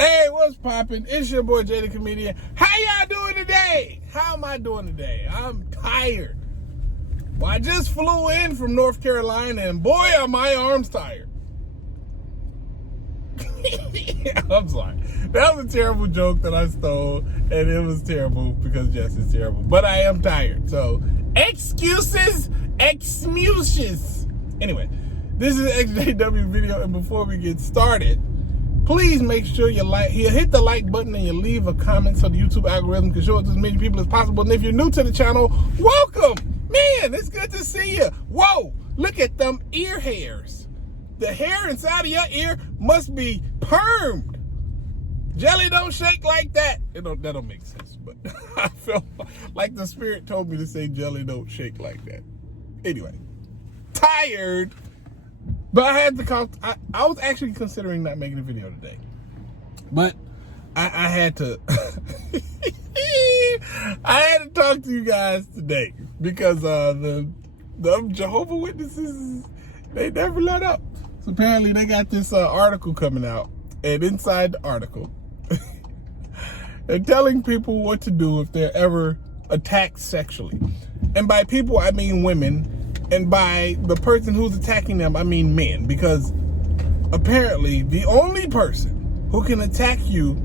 Hey, what's poppin'? It's your boy Jay the Comedian. How y'all doing today? How am I doing today? I'm tired. Well, I just flew in from North Carolina, and boy, are my arms tired. I'm sorry. That was a terrible joke that I stole, and it was terrible because Jess is terrible. But I am tired, so excuses. Anyway, this is an ExJw video, and before we get started, please make sure you hit the like button and you leave a comment so the YouTube algorithm can show it to as many people as possible. And if you're new to the channel, welcome. Man, it's good to see you. Whoa, look at them ear hairs. The hair inside of your ear must be permed. Jelly don't shake like that. That don't make sense, but I felt like the spirit told me to say jelly don't shake like that. Anyway, tired. But I had to I was actually considering not making a video today. But I had to I had to talk to you guys today because the Jehovah Witnesses, they never let up. So apparently they got this article coming out, and inside the article they're telling people what to do if they're ever attacked sexually. And by people I mean women. And by the person who's attacking them, I mean men, because apparently the only person who can attack you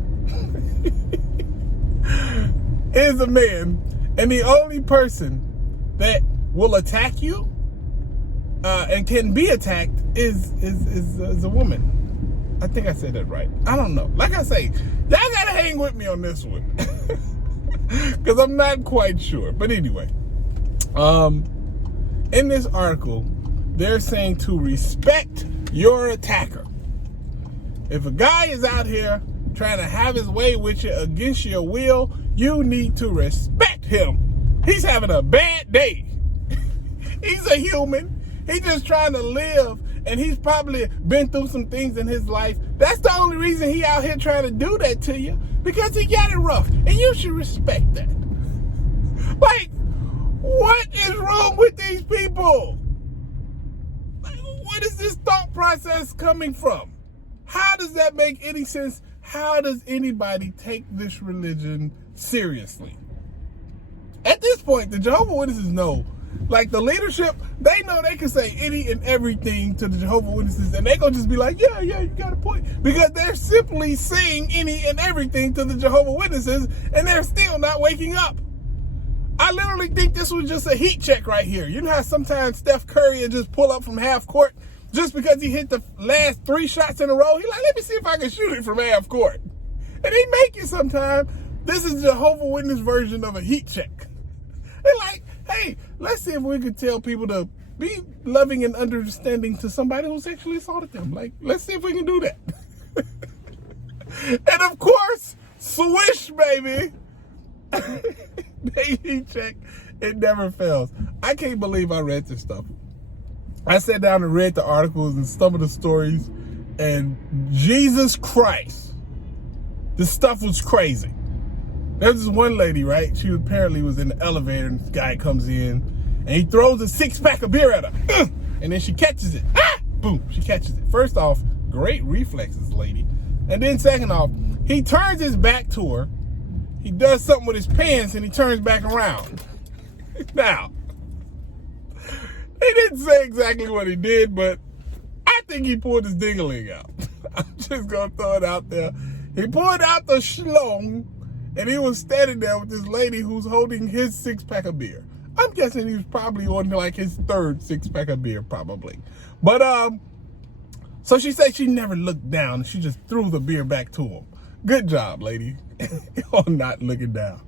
is a man, and the only person that will attack you and can be attacked is a woman. I think I said that right. I don't know. Like I say, y'all gotta hang with me on this one because I'm not quite sure. But anyway, in this article, they're saying to respect your attacker. If a guy is out here trying to have his way with you against your will, you need to respect him. He's having a bad day. He's a human. He's just trying to live, and he's probably been through some things in his life. That's the only reason he out here trying to do that to you, because he got it rough, and you should respect that. Like, what is wrong with these people? What is this thought process coming from? How does that make any sense? How does anybody take this religion seriously? At this point, the Jehovah Witnesses know, like the leadership, they know they can say any and everything to the Jehovah Witnesses, and they're going to just be like, yeah, you got a point. Because they're simply saying any and everything to the Jehovah Witnesses, and they're still not waking up. I literally think this was just a heat check right here. You know how sometimes Steph Curry will just pull up from half court just because he hit the last 3 shots in a row? He's like, let me see if I can shoot it from half court. And he make it sometimes. This is the Jehovah Witness version of a heat check. They're like, hey, let's see if we can tell people to be loving and understanding to somebody who sexually assaulted them. Like, let's see if we can do that. And of course, swish, baby. Baby check, it never fails. I can't believe I read this stuff. I sat down and read the articles and some of the stories, and Jesus Christ, this stuff was crazy. There's this one lady, right? She apparently was in the elevator, and this guy comes in, and he throws a 6-pack of beer at her, and then she catches it. Boom, she catches it. First off, great reflexes, lady. And then second off, he turns his back to her. He does something with his pants and he turns back around. Now, they didn't say exactly what he did, but I think he pulled his ding-a-ling out. I'm just going to throw it out there. He pulled out the schlong, and he was standing there with this lady who's holding his 6-pack of beer. I'm guessing he was probably on like his 3rd 6-pack of beer, probably. But, so she said she never looked down. She just threw the beer back to him. Good job, lady. On not looking down.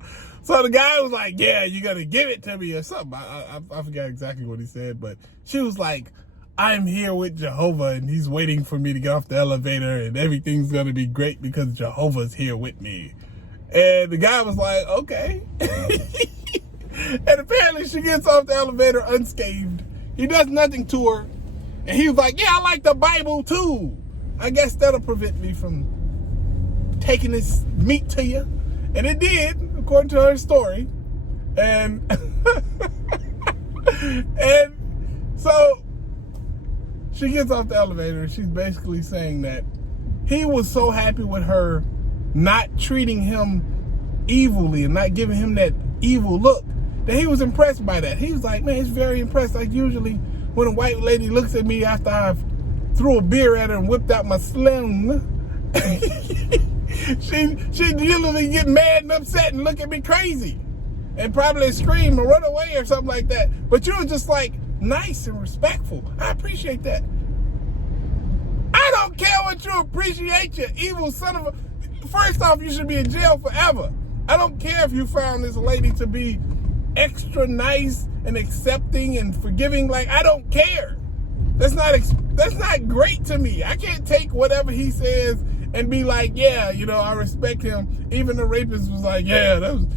So the guy was like, yeah, you gotta give it to me or something. I forgot exactly what he said, but she was like, I'm here with Jehovah, and he's waiting for me to get off the elevator, and everything's gonna be great because Jehovah's here with me. And the guy was like, okay. And apparently she gets off the elevator unscathed. He does nothing to her. And he was like, yeah, I like the Bible too. I guess that'll prevent me from taking this meat to you. And it did, according to her story. And and so she gets off the elevator, and she's basically saying that he was so happy with her not treating him evilly and not giving him that evil look, that he was impressed by that. He was like, man, it's very impressed. Like usually when a white lady looks at me after I've threw a beer at her and whipped out my sling, she usually get mad and upset and look at me crazy and probably scream or run away or something like that. But you were just like nice and respectful. I appreciate that. I don't care what you appreciate, you evil son of a... First off, you should be in jail forever. I don't care if you found this lady to be extra nice and accepting and forgiving. Like, I don't care. That's not great to me. I can't take whatever he says and be like, yeah, you know, I respect him. Even the rapist was like, yeah,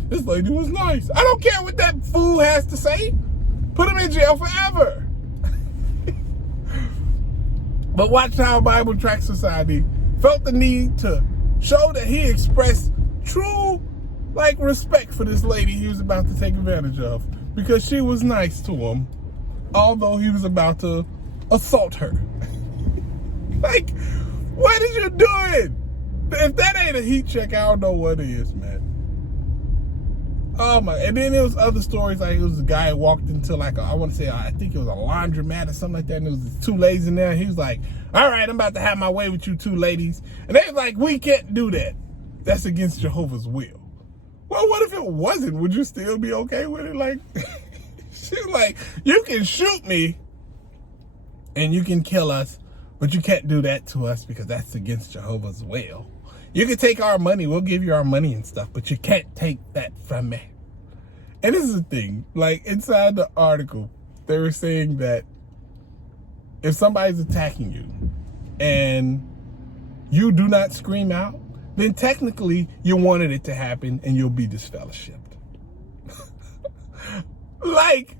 this lady was nice. I don't care what that fool has to say. Put him in jail forever. But watch how Bible Tract Society felt the need to show that he expressed true, like, respect for this lady he was about to take advantage of, because she was nice to him, although he was about to assault her. Like, what is you doing? If that ain't a heat check, I don't know what is, man. Oh my! And then there was other stories, like it was a guy who walked into like I think it was a laundromat or something like that, and there was two ladies in there. And he was like, "All right, I'm about to have my way with you two ladies," and they was like, "We can't do that. That's against Jehovah's will." Well, what if it wasn't? Would you still be okay with it? Like, she was like, "You can shoot me, and you can kill us, but you can't do that to us because that's against Jehovah's will. You can take our money, we'll give you our money and stuff, but you can't take that from me." And this is the thing, like inside the article, they were saying that if somebody's attacking you and you do not scream out, then technically you wanted it to happen and you'll be disfellowshipped. Like,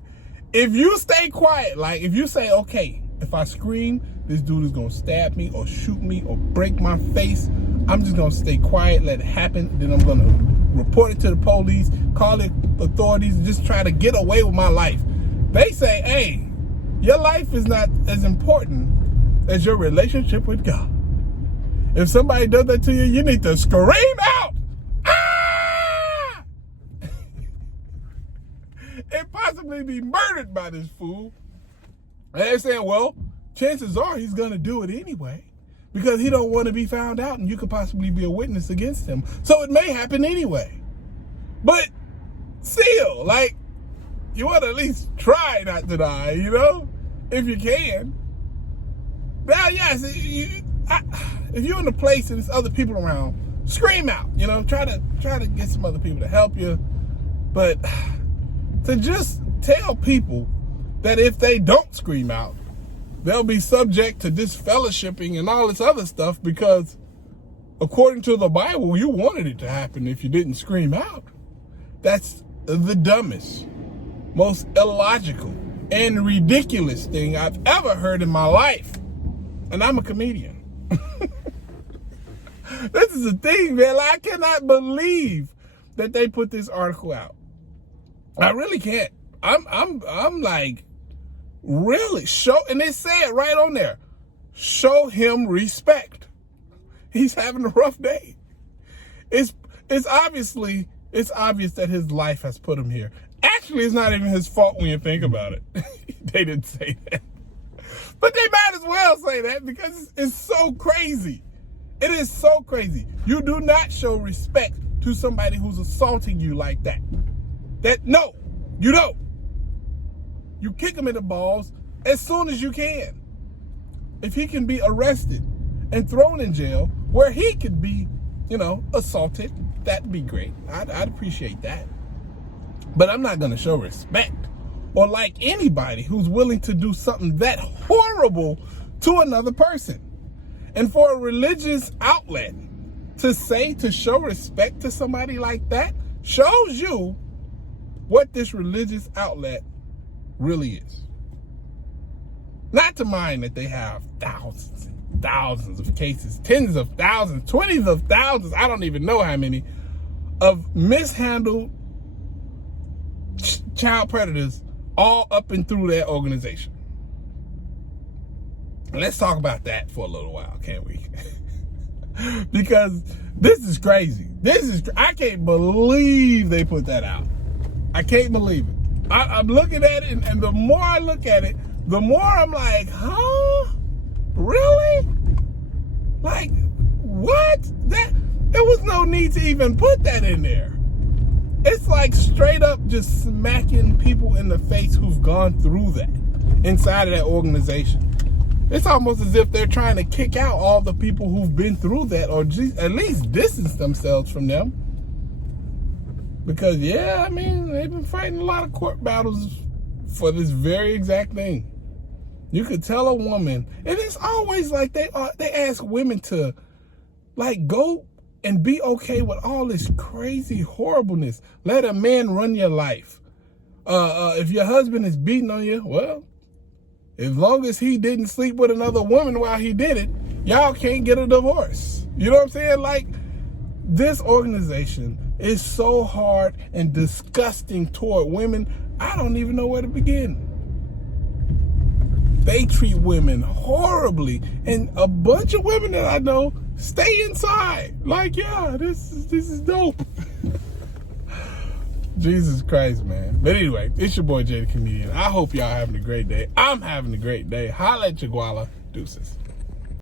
if you stay quiet, like if you say, okay, if I scream, this dude is gonna stab me or shoot me or break my face, I'm just gonna stay quiet, let it happen, then I'm gonna report it to the police, call the authorities, and just try to get away with my life. They say, hey, your life is not as important as your relationship with God. If somebody does that to you, you need to scream out, ah! And possibly be murdered by this fool. And they're saying, well, chances are he's gonna do it anyway, because he don't want to be found out and you could possibly be a witness against him. So it may happen anyway. But still, like, you want to at least try not to die, you know, if you can. Now, yes, if you're in a place and there's other people around, scream out, you know, try to get some other people to help you. But to just tell people that if they don't scream out, they'll be subject to disfellowshipping and all this other stuff because according to the Bible, you wanted it to happen if you didn't scream out. That's the dumbest, most illogical, and ridiculous thing I've ever heard in my life. And I'm a comedian. This is the thing, man. I cannot believe that they put this article out. I really can't. I'm like, really? And they say it right on there. Show him respect. He's having a rough day. It's obvious that his life has put him here. Actually, it's not even his fault when you think about it. They didn't say that. But they might as well say that because it's so crazy. It is so crazy. You do not show respect to somebody who's assaulting you like that. No, you don't. You kick him in the balls as soon as you can. If he can be arrested and thrown in jail where he could be, you know, assaulted, that'd be great. I'd appreciate that. But I'm not going to show respect or like anybody who's willing to do something that horrible to another person. And for a religious outlet to show respect to somebody like that shows you what this religious outlet really is. Not to mind that they have thousands and thousands of cases, tens of thousands, 20s of thousands, I don't even know how many, of mishandled child predators all up and through their organization. Let's talk about that for a little while, can't we? Because This is crazy. I can't believe they put that out. I can't believe it. I'm looking at it, and the more I look at it, the more I'm like, huh? Really? Like, what? There was no need to even put that in there. It's like straight up just smacking people in the face who've gone through that inside of that organization. It's almost as if they're trying to kick out all the people who've been through that, or at least distance themselves from them. Because, yeah, I mean, they've been fighting a lot of court battles for this very exact thing. You could tell a woman, and it's always like they ask women to, like, go and be okay with all this crazy horribleness. Let a man run your life. If your husband is beating on you, well, as long as he didn't sleep with another woman while he did it, y'all can't get a divorce. You know what I'm saying? Like, this organization is so hard and disgusting toward women, I don't even know where to begin. They treat women horribly, and a bunch of women that I know stay inside. Like, yeah, this is dope. Jesus Christ, man. But anyway, it's your boy Jay the Comedian. I hope y'all having a great day. I'm having a great day. Holla at your guala. Deuces.